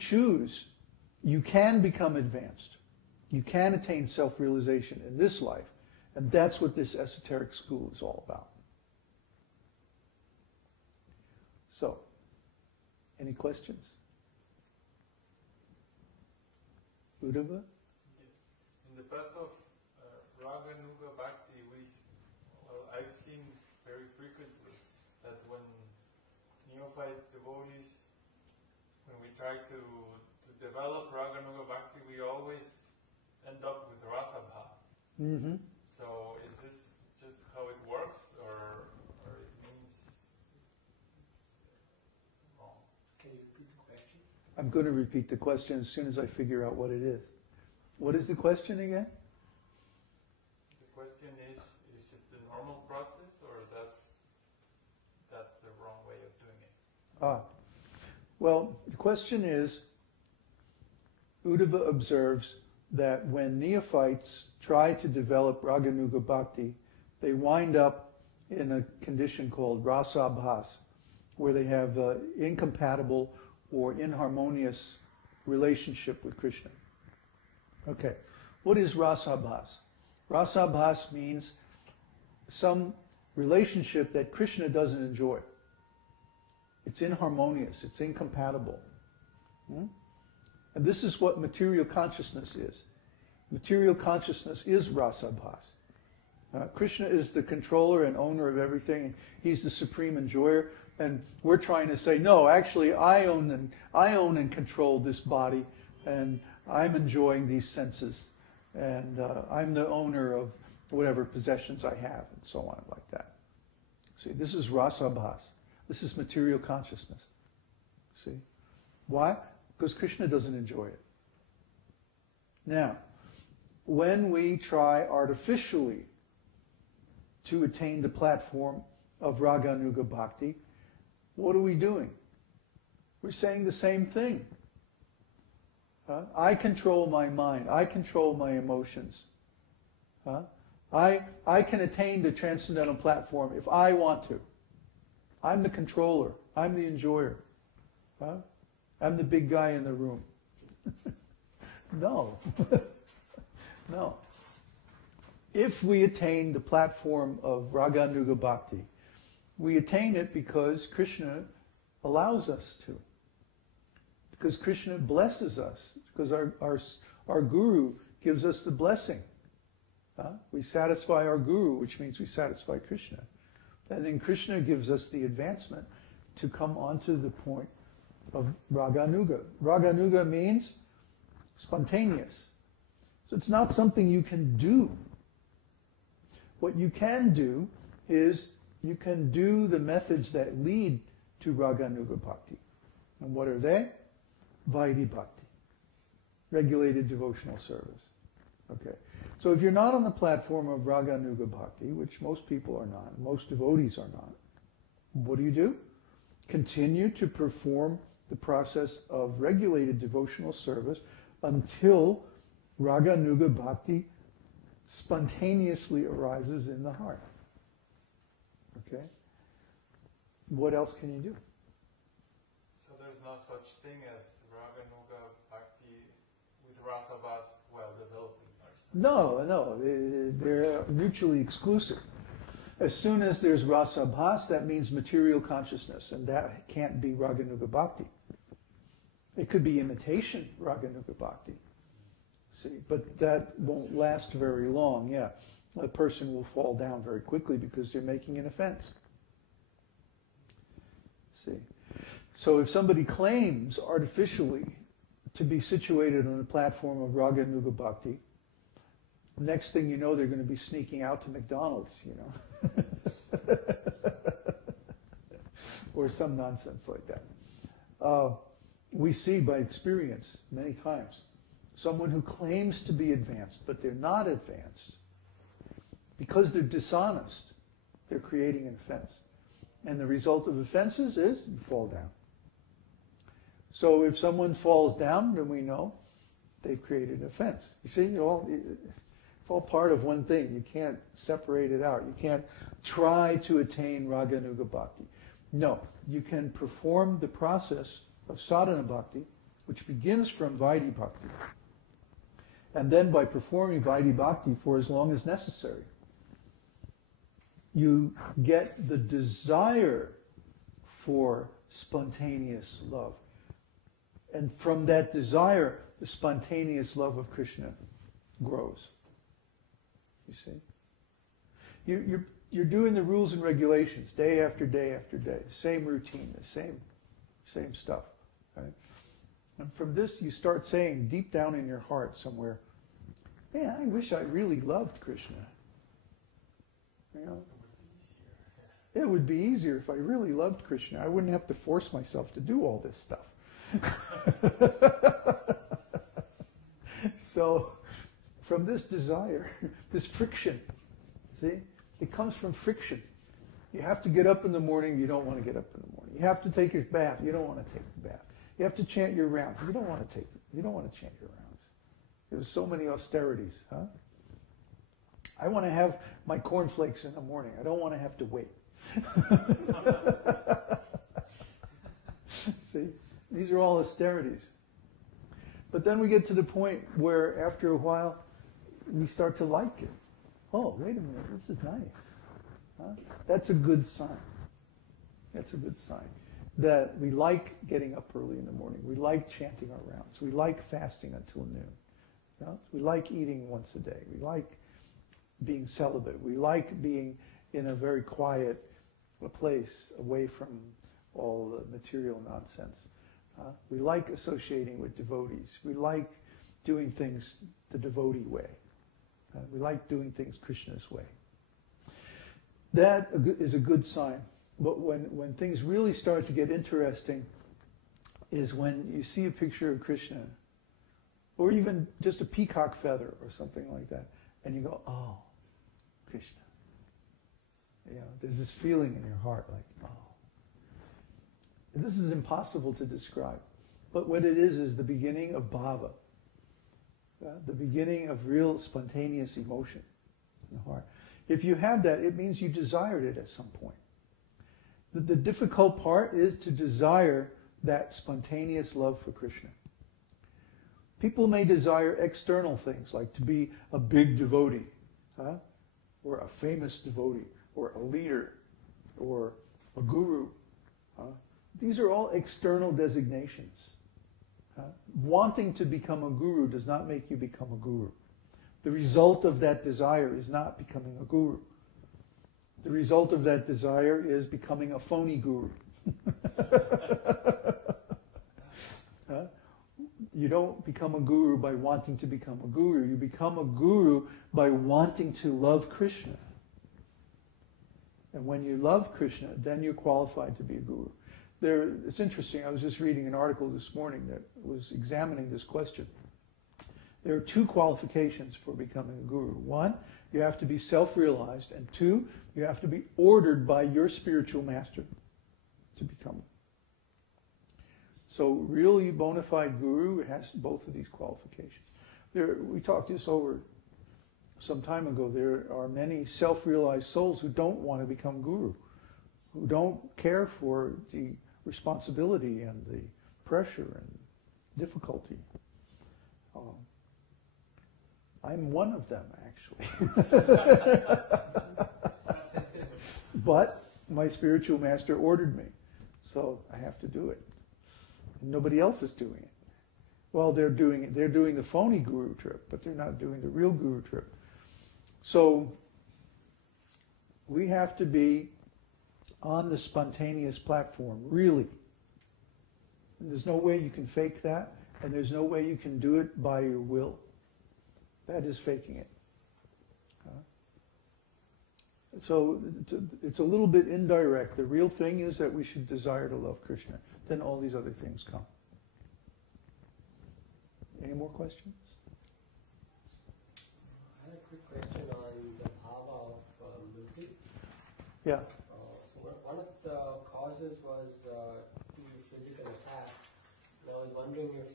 choose, you can become advanced. You can attain self-realization in this life. And that's what this esoteric school is all about. So, any questions? Uddhava? Yes. In the path of Raga Nuga Bhakti, I've seen very frequently that when neophyte devotees, when we try to develop Raga Nuga Bhakti, we always end up with Rasa Bhas. Mm-hmm. So is this just how it works, or it means it's wrong? Can you repeat the question? I'm going to repeat the question as soon as I figure out what it is. What is the question again? The question is it the normal process, or that's the wrong way of doing it? Well, the question is, Uddhava observes that when neophytes try to develop Raganuga Bhakti, they wind up in a condition called rasabhas, where they have incompatible or inharmonious relationship with Krishna. Okay, what is rasabhas? Rasabhas means some relationship that Krishna doesn't enjoy. It's inharmonious, it's incompatible. And this is what material consciousness is. Material consciousness is rasabhas. Krishna is the controller and owner of everything, and he's the supreme enjoyer. And we're trying to say, no, actually, I own and control this body, and I'm enjoying these senses, and I'm the owner of whatever possessions I have, and so on, like that. See, this is rasabhas. This is material consciousness. See, why? Because Krishna doesn't enjoy it. Now, when we try artificially to attain the platform of Raganuga Bhakti, what are we doing? We're saying the same thing. I control my mind. I control my emotions. I can attain the transcendental platform if I want to. I'm the controller. I'm the enjoyer. I'm the big guy in the room. No. No. If we attain the platform of Raganuga Bhakti, we attain it because Krishna allows us to. Because Krishna blesses us. Because our Guru gives us the blessing. We satisfy our Guru, which means we satisfy Krishna. And then Krishna gives us the advancement to come onto the point of Raganuga. Raganuga means spontaneous. So it's not something you can do. What you can do is you can do the methods that lead to Raganuga Bhakti. And what are they? Vaidhi Bhakti. Regulated devotional service. Okay. So if you're not on the platform of Raganuga Bhakti, which most people are not, most devotees are not, what do? Continue to perform the process of regulated devotional service until Raganuga Bhakti spontaneously arises in the heart. Okay? What else can you do? So there's no such thing as Raganuga Bhakti with Rasabhas while developing ourselves? No, they're mutually exclusive. As soon as there's rasabhas, that means material consciousness, and that can't be Raganuga Bhakti. It could be imitation Raganuga Bhakti. See, but that won't last very long, yeah. A person will fall down very quickly because they're making an offense. See. So if somebody claims artificially to be situated on the platform of Raganuga Bhakti, next thing you know, they're going to be sneaking out to McDonald's, you know. Or some nonsense like that. We see by experience many times someone who claims to be advanced, but they're not advanced. Because they're dishonest, they're creating an offense. And the result of offenses is you fall down. So if someone falls down, then we know they've created an offense. You see, it's all part of one thing. You can't separate it out. You can't try to attain Raganuga Bhakti. No, you can perform the process of sadhana bhakti, which begins from Vaidhi Bhakti. And then by performing Vaidhi Bhakti for as long as necessary, you get the desire for spontaneous love. And from that desire, the spontaneous love of Krishna grows. You see? You're doing the rules and regulations day after day after day, the same routine, the same stuff. Right? And from this, you start saying deep down in your heart somewhere, man, I wish I really loved Krishna. You know? It would be easier if I really loved Krishna. I wouldn't have to force myself to do all this stuff. So, from this desire, this friction, see, it comes from friction. You have to get up in the morning, you don't want to get up in the morning. You have to take your bath, you don't want to take the bath. You have to chant your rounds, you don't want to chant your rounds. There's so many austerities, huh? I want to have my cornflakes in the morning. I don't want to have to wait. See, these are all austerities. But then we get to the point where after a while we start to like it. Oh, wait a minute, this is nice. Huh? That's a good sign. That's a good sign. That we like getting up early in the morning. We like chanting our rounds. We like fasting until noon. You know? We like eating once a day. We like being celibate. We like being in a very quiet place away from all the material nonsense. We like associating with devotees. We like doing things the devotee way. We like doing things Krishna's way. That is a good sign. But when things really start to get interesting is when you see a picture of Krishna, or even just a peacock feather or something like that, and you go, oh, Krishna. You know, there's this feeling in your heart like, oh. This is impossible to describe. But what it is the beginning of bhava. The beginning of real spontaneous emotion in the heart. If you have that, it means you desired it at some point. The difficult part is to desire that spontaneous love for Krishna. People may desire external things, like to be a big devotee, or a famous devotee, or a leader, or a guru. These are all external designations. Wanting to become a guru does not make you become a guru. The result of that desire is not becoming a guru. The result of that desire is becoming a phony guru. You don't become a guru by wanting to become a guru. You become a guru by wanting to love Krishna. And when you love Krishna, then you're qualified to be a guru. It's interesting, I was just reading an article this morning that was examining this question. There are two qualifications for becoming a guru. One, you have to be self-realized, and two, you have to be ordered by your spiritual master to become one. So really bona fide guru has both of these qualifications. We talked this over some time ago. There are many self-realized souls who don't want to become guru, who don't care for the responsibility and the pressure and difficulty. I'm one of them, actually. But my spiritual master ordered me, so I have to do it. Nobody else is doing it. Well, they're doing the phony guru trip, but they're not doing the real guru trip. So we have to be on the spontaneous platform, really. And there's no way you can fake that, and there's no way you can do it by your will. That is faking it. So it's a little bit indirect. The real thing is that we should desire to love Krishna. Then all these other things come. Any more questions? I had a quick question on the bhava of mriti. Yeah. So one of the causes was the physical attack. And I was wondering if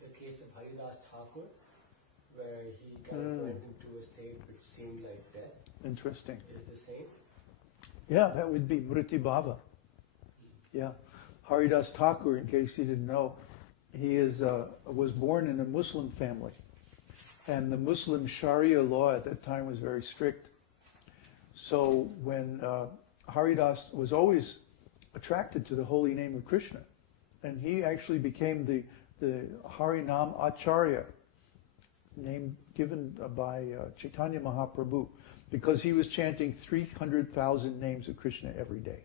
the case of Haridas Thakur, where he kind of went into a state which seemed like death. Interesting. Is the same? Yeah, that would be mriti bhava. Yeah. Haridas Thakur, in case you didn't know, was born in a Muslim family, and the Muslim Sharia law at that time was very strict. So when Haridas was always attracted to the holy name of Krishna, and he actually became the Harinam Acharya, name given by Chaitanya Mahaprabhu, because he was chanting 300,000 names of Krishna every day,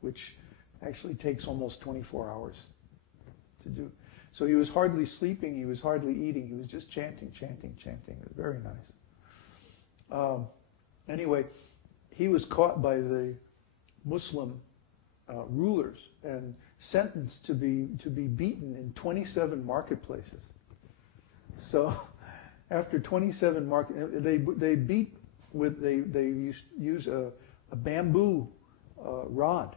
which actually takes almost 24 hours to do. So he was hardly sleeping, he was hardly eating, he was just chanting. It was very nice. Anyway, he was caught by the Muslim rulers and sentenced to be beaten in 27 marketplaces. So after 27 they beat with they used use a bamboo rod